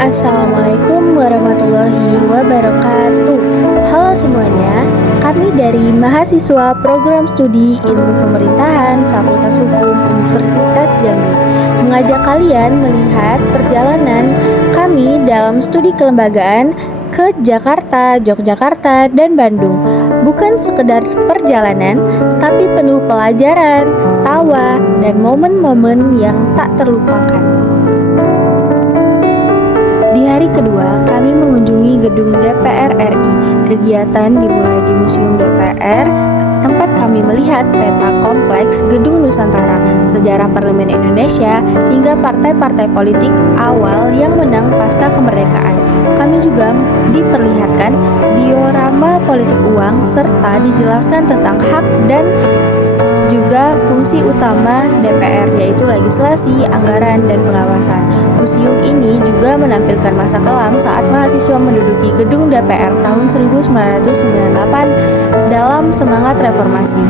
Assalamualaikum warahmatullahi wabarakatuh. Halo semuanya, kami dari mahasiswa program studi Ilmu Pemerintahan Fakultas Hukum Universitas Jambi mengajak kalian melihat perjalanan kami dalam studi kelembagaan ke Jakarta, Yogyakarta, dan Bandung. Bukan sekedar perjalanan, tapi penuh pelajaran, tawa, dan momen-momen yang tak terlupakan. Di hari kedua, kami mengunjungi gedung DPR RI. Kegiatan dimulai di Museum DPR, tempat kami melihat peta kompleks Gedung Nusantara, sejarah parlemen Indonesia, hingga partai-partai politik awal yang menang pasca kemerdekaan. Kami juga diperlihatkan diorama politik uang, serta dijelaskan tentang hak dan juga fungsi utama DPR, yaitu legislasi, anggaran, dan pengawasan. Museum ini juga menampilkan masa kelam saat mahasiswa menduduki gedung DPR tahun 1998 dalam semangat reformasi.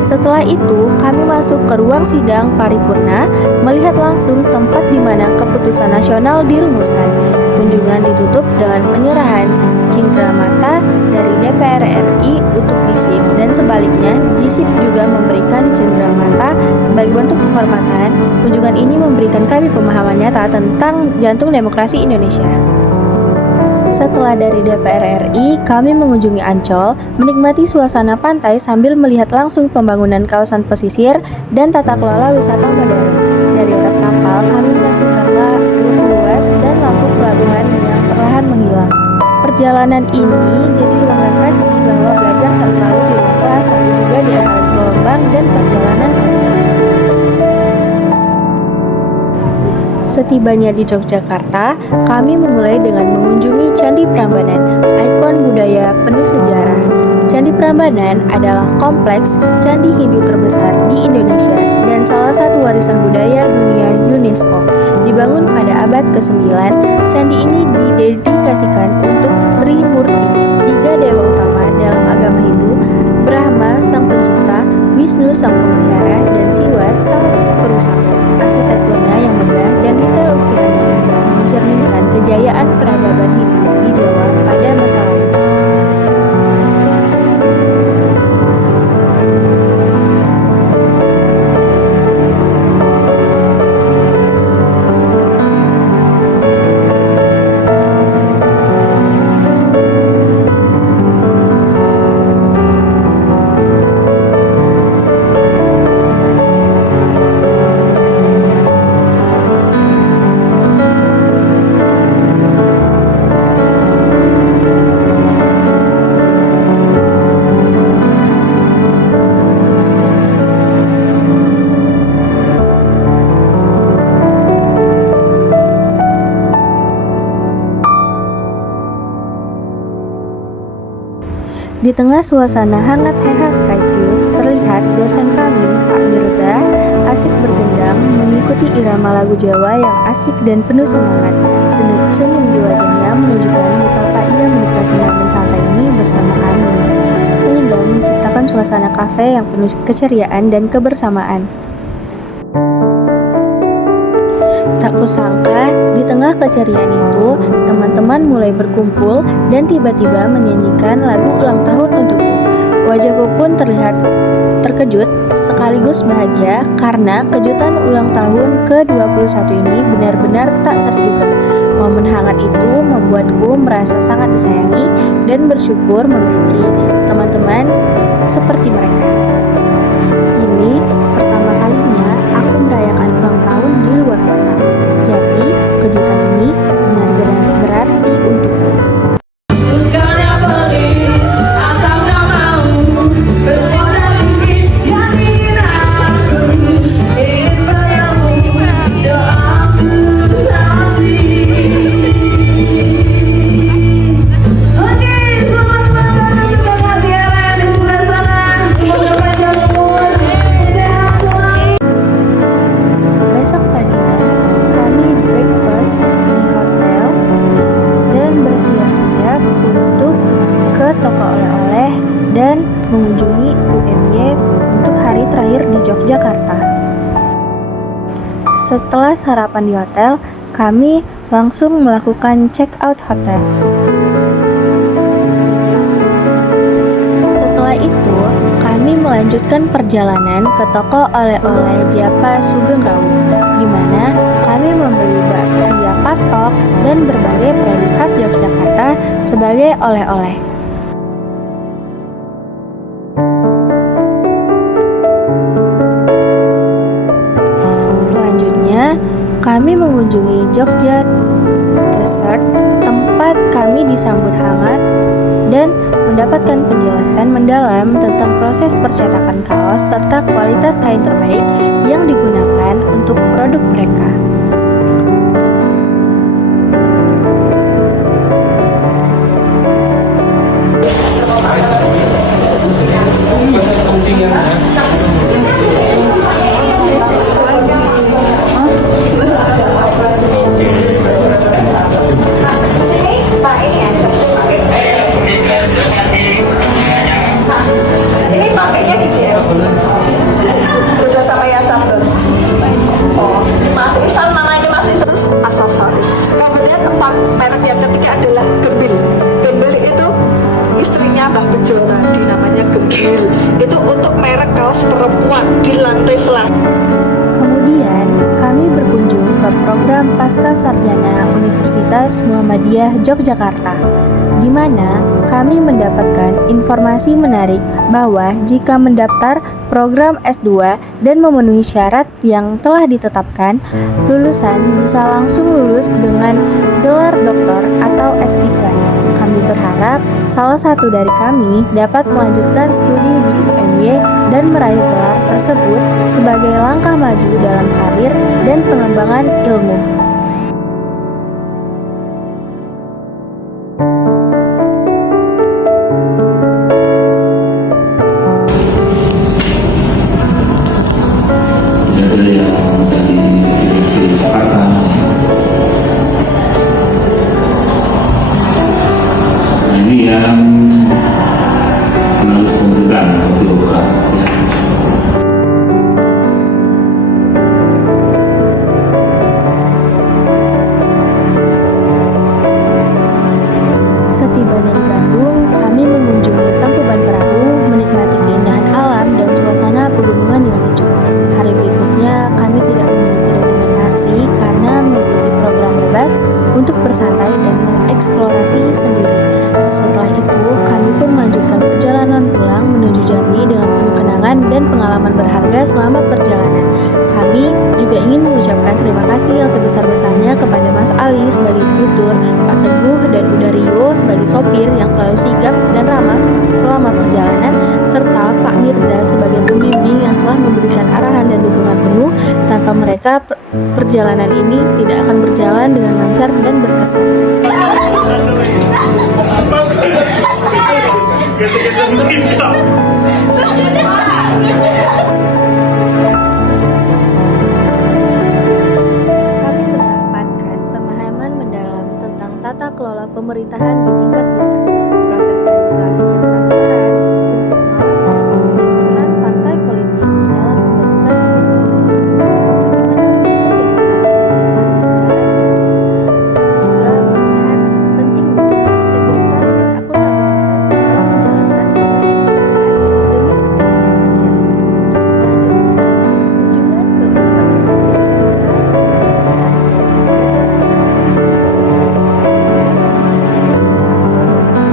Setelah itu, kami masuk ke ruang sidang paripurna, melihat langsung tempat di mana keputusan nasional dirumuskan. Kunjungan ditutup dengan penyerahan cindramata dari DPR RI untuk JISIP, dan sebaliknya, JISIP juga memberikan cindramata sebagai bentuk penghormatan. Kunjungan ini memberikan kami pemahaman nyata tentang jantung demokrasi Indonesia. Setelah dari DPR RI, kami mengunjungi Ancol, menikmati suasana pantai sambil melihat langsung pembangunan kawasan pesisir dan tata kelola wisata modern. Dari atas kapal, kami menyaksikan laut luas dan lampu pelabuhan yang perlahan menghilang. Perjalanan ini jadi ruang refleksi bahwa belajar tak selalu di ruang kelas, tapi juga di antara gelombang dan perjalanan ojek. Setibanya di Yogyakarta, kami memulai dengan mengunjungi Candi Prambanan, ikon budaya penuh sejarah. Candi Prambanan adalah kompleks candi Hindu terbesar di Indonesia dan salah satu warisan budaya dunia UNESCO. Dibangun pada abad ke-9, candi ini didedikasikan untuk Trimurti, tiga dewa utama dalam agama Hindu: Brahma sang pencipta, Wisnu sang pemelihara, dan Siwa sang perusak. Arsitekturnya yang megah dan detail ukiran yang indah mencerminkan kejayaan peradaban Hindu di Jawa pada masa lalu. Di tengah suasana hangat heha Skyview, terlihat dosen kami, Pak Mirza, asik bergendang mengikuti irama lagu Jawa yang asik dan penuh semangat. Senyum di wajahnya menunjukkan betapa ia menikmati momen santai ini bersama kami, sehingga menciptakan suasana kafe yang penuh keceriaan dan kebersamaan. Tak kusangka, di tengah keceriaan itu, teman-teman mulai berkumpul dan tiba-tiba menyanyikan lagu ulang tahun untukku. Wajahku pun terlihat terkejut sekaligus bahagia karena kejutan ulang tahun ke-21 ini benar-benar tak terduga. Momen hangat itu membuatku merasa sangat disayangi dan bersyukur memiliki teman-teman seperti mereka. Ini pertama kalinya aku merayakan ulang tahun di luar kota. Jadi, kejutan ini benar-benar berarti untukku. Dan mengunjungi UMY untuk hari terakhir di Yogyakarta. Setelah sarapan di hotel, kami langsung melakukan check out hotel. Setelah itu, kami melanjutkan perjalanan ke toko oleh-oleh Japa Sugeng Raung, di mana kami membeli bakpia patok dan berbagai produk khas Yogyakarta sebagai oleh-oleh. Selanjutnya, kami mengunjungi Jogja Dessert, tempat kami disambut hangat dan mendapatkan penjelasan mendalam tentang proses percetakan kaos serta kualitas kain terbaik yang digunakan untuk produk mereka. Ini pakainya gitu ya? Udah sama yang satu. Oh, masih misal mana ini masih terus aksesoris. Kemudian merek yang ketiga adalah Gembil. Gembil itu istrinya Mbah Bejo tadi namanya Gembil. Itu untuk merek kaos perempuan di lantai selatan. Kemudian, kami berkunjung ke program Pasca Sarjana Universitas Muhammadiyah Yogyakarta, di mana kami mendapatkan informasi menarik bahwa jika mendaftar program S2 dan memenuhi syarat yang telah ditetapkan, lulusan bisa langsung lulus dengan gelar doktor atau S3. Kami berharap salah satu dari kami dapat melanjutkan studi di UMY dan meraih gelar tersebut sebagai langkah maju dalam karir dan pengembangan ilmu. Ini yang analis pemerintahan birokrat ya. Setibanya di Bandung, kami mengunjungi Tangkuban Perahu, menikmati keindahan alam dan suasana pegunungan yang sejuk. Hari berikutnya, kami tidak memiliki dokumentasi karena mengikuti program bebas untuk bersantai dan mengeksplorasi sendiri. Setelah itu, kami pun melanjutkan perjalanan pulang menuju Jambi dengan penuh kenangan dan pengalaman berharga selama perjalanan. Kami juga ingin mengucapkan terima kasih yang sebesar-besarnya kepada Mas Ali sebagai tutor, Pak Teguh dan Udario sebagai sopir yang selalu sigap dan ramah selama perjalanan, serta Pak Mirza sebagai pembimbing yang telah memberikan arahan dan dukungan penuh. Tanpa mereka, perjalanan ini tidak akan berjalan dengan lancar dan berkesan. Kami mendapatkan pemahaman mendalam tentang tata kelola pemerintahan di tingkat pusat, proses legislasi yang transparan, fungsi pengawasan, dan peran partai politik dalam pembentukan kebijakan, menunjukkan bagaimana sistem demokrasi berjalan secara dinamis. Kami juga melihat pentingnya integritas dan akuntabilitas dalam menjalankan tugas pemerintahan demi kepentingan rakyat. Selanjutnya, kunjungan ke Universitas Yogyakarta memperlihatkan bagaimana institusi pendidikan dapat dikenal secara global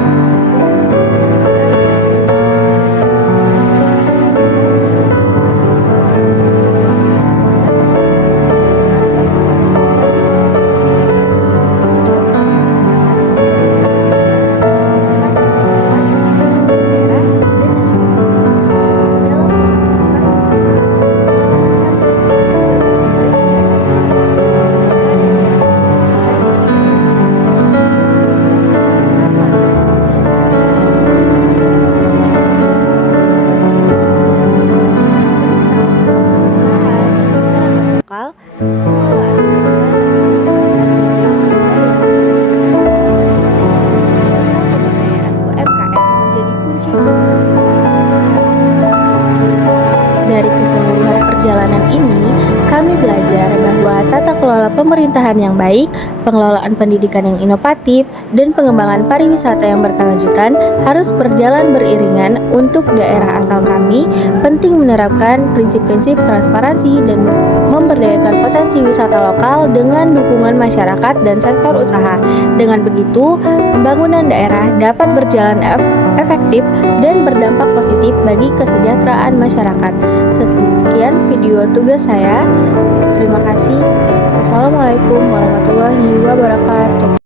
pemerintahan yang baik, pengelolaan pendidikan yang inovatif, dan pengembangan pariwisata yang berkelanjutan harus berjalan beriringan. Untuk daerah asal kami, penting menerapkan prinsip-prinsip transparansi dan memberdayakan potensi wisata lokal dengan dukungan masyarakat dan sektor usaha. Dengan begitu, pembangunan daerah dapat berjalan efektif dan berdampak positif bagi kesejahteraan masyarakat. Sekian video tugas saya. Terima kasih. Wassalamualaikum warahmatullahi wabarakatuh.